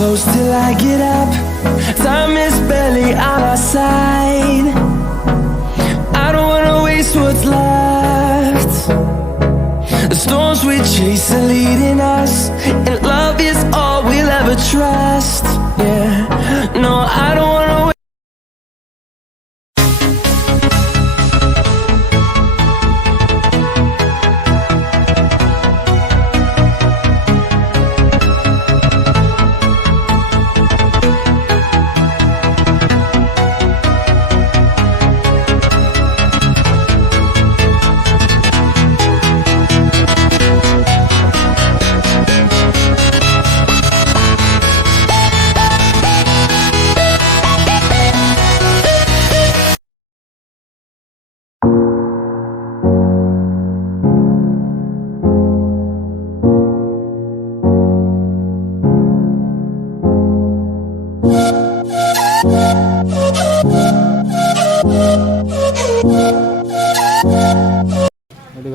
close till I get up. Time is barely on our side. I don't wanna waste what's left. The storms we chase are leading us, and love is all we'll ever trust. Yeah, no, I don't wanna wait.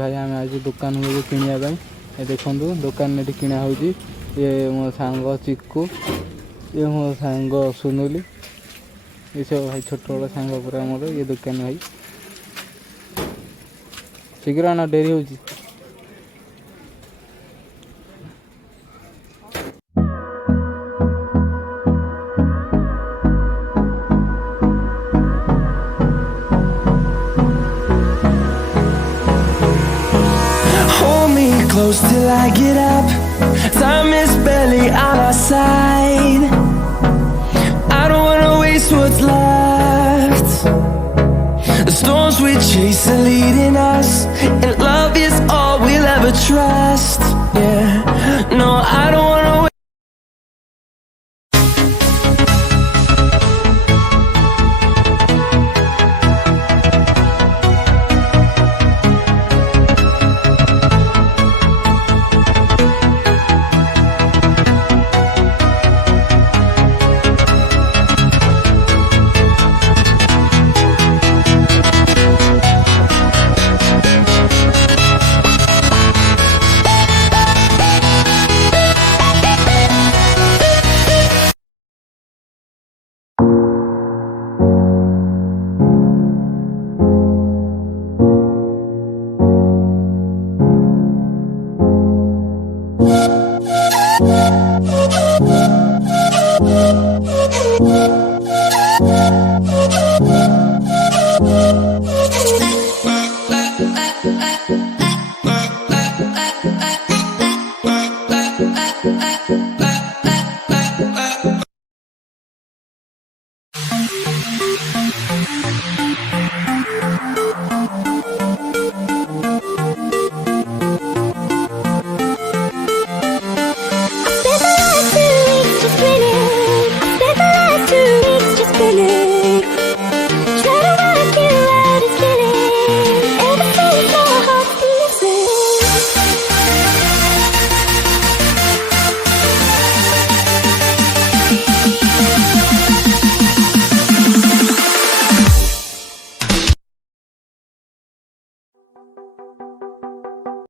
भाई आम आज दुकान को किणा ये देखु दुकान ये किणा हो मो सांग चिक्कू ये मो सांग सुनुली ये सब भाई छोट बड़ा सांग पूरा मोर ये दुकान भाई शीघ्र आना डेरी हो Close till I get up. Time is barely on our side. I don't wanna waste what's left. The storms we chase are leading us, and love is all we'll ever trust. Yeah,